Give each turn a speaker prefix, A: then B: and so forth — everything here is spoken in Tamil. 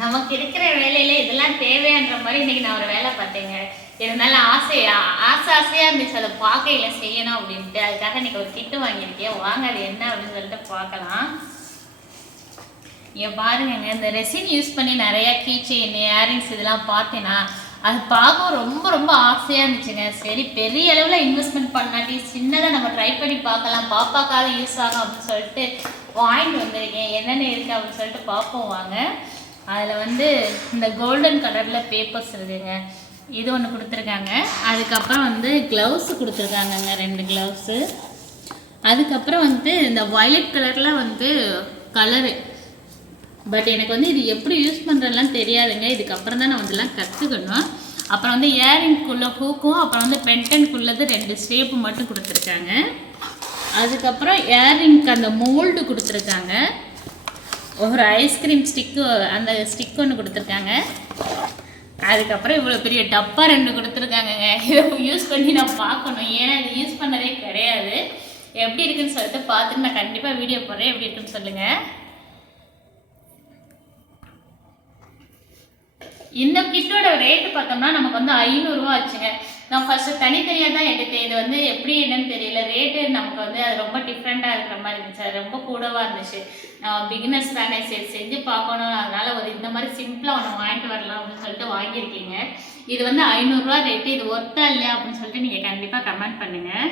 A: நமக்கு இருக்கிற வேலையில இதெல்லாம் தேவையான்ற மாதிரி இன்னைக்கு நான் ஒரு வேலை பார்த்தேங்க. இருந்தாலும் ஆசையா ஆசை ஆசையா இருந்துச்சு. அதை பார்க்கையில செய்யணும் அப்படின்ட்டு. அதுக்காக இன்னைக்கு ஒரு கிட்டு வாங்கியிருக்கேன். வாங்க அது என்ன அப்படின்னு சொல்லிட்டு பார்க்கலாம். இங்க பாருங்க இந்த ரெசின் யூஸ் பண்ணி நிறைய கீ இயரிங்ஸ் இதெல்லாம் பார்த்தேன்னா அது பார்க்க ரொம்ப ரொம்ப ஆசையாக இருந்துச்சுங்க. சரி பெரிய அளவில் இன்வெஸ்ட்மெண்ட் பண்ணாட்டி சின்னதாக நம்ம ட்ரை பண்ணி பார்க்கலாம். பாப்பாக்காவது யூஸ் ஆகும் அப்படின்னு சொல்லிட்டு வாங்கிட்டு வந்திருக்கேன். என்னென்ன இருக்குது அப்படின்னு சொல்லிட்டு பார்ப்போம் வாங்க. அதில் வந்து இந்த கோல்டன் கலரில் பேப்பர்ஸ் இருக்குங்க. இது ஒன்று கொடுத்துருக்காங்க. அதுக்கப்புறம் வந்து க்ளவுஸ் கொடுத்துருக்காங்கங்க. ரெண்டு க்ளவுஸு அதுக்கப்புறம் வந்து இந்த வயலட் கலரில் வந்து கலரு பட் எனக்கு வந்து இது எப்படி யூஸ் பண்ணுறதுலாம் தெரியாதுங்க. இதுக்கப்புறம் தான் நான் வந்துலாம் கற்றுக்கணும் அப்புறம் வந்து இயரிங்குள்ளே ஹூக்கும் அப்புறம் வந்து பென்டன்குள்ளது ரெண்டு ஸ்டேப்பு மட்டும் கொடுத்துருக்காங்க. அதுக்கப்புறம் இயரிங்க்கு அந்த மோல்டு கொடுத்துருக்காங்க. ஒரு ஐஸ்கிரீம் ஸ்டிக்கு அந்த ஸ்டிக் ஒன்று கொடுத்துருக்காங்க. அதுக்கப்புறம் இவ்வளோ பெரிய டப்பா ரெண்டு கொடுத்துருக்காங்கங்க. இதை யூஸ் பண்ணி நான் பார்க்கணும். ஏன்னா இது யூஸ் பண்ணதே கிடையாது. எப்படி இருக்குன்னு சொல்லிட்டு பார்த்துட்டு நான் கண்டிப்பாக வீடியோ போடுறேன். எப்படி இருக்குன்னு சொல்லுங்கள் இந்த கிட்டோட ரேட்டு பார்த்தோம்னா நமக்கு வந்து ஐநூறுரூவா ஆச்சுங்க. நான் ஃபர்ஸ்ட் தனித்தனியாக தான் எடுத்தேன். இது வந்து எப்படி என்னன்னு தெரியல. ரேட்டு நமக்கு வந்து அது ரொம்ப டிஃப்ரெண்ட்டாக இருக்கிற மாதிரி இருந்துச்சு. அது ரொம்ப கூடவாக இருந்துச்சு. நான் பிகினர்ஸ் தானே. சரி செஞ்சு பார்க்கணும். அதனால ஒரு இந்த மாதிரி சிம்பிளாக ஒன்று வாங்கிட்டு வரலாம் அப்படின்னு சொல்லிட்டு வாங்கியிருக்கீங்க. இது வந்து ஐநூறுரூவா ரேட்டு இது ஒர்த்தா இல்லையா அப்படின்னு சொல்லிட்டு நீங்கள் கண்டிப்பாக கமெண்ட் பண்ணுங்கள்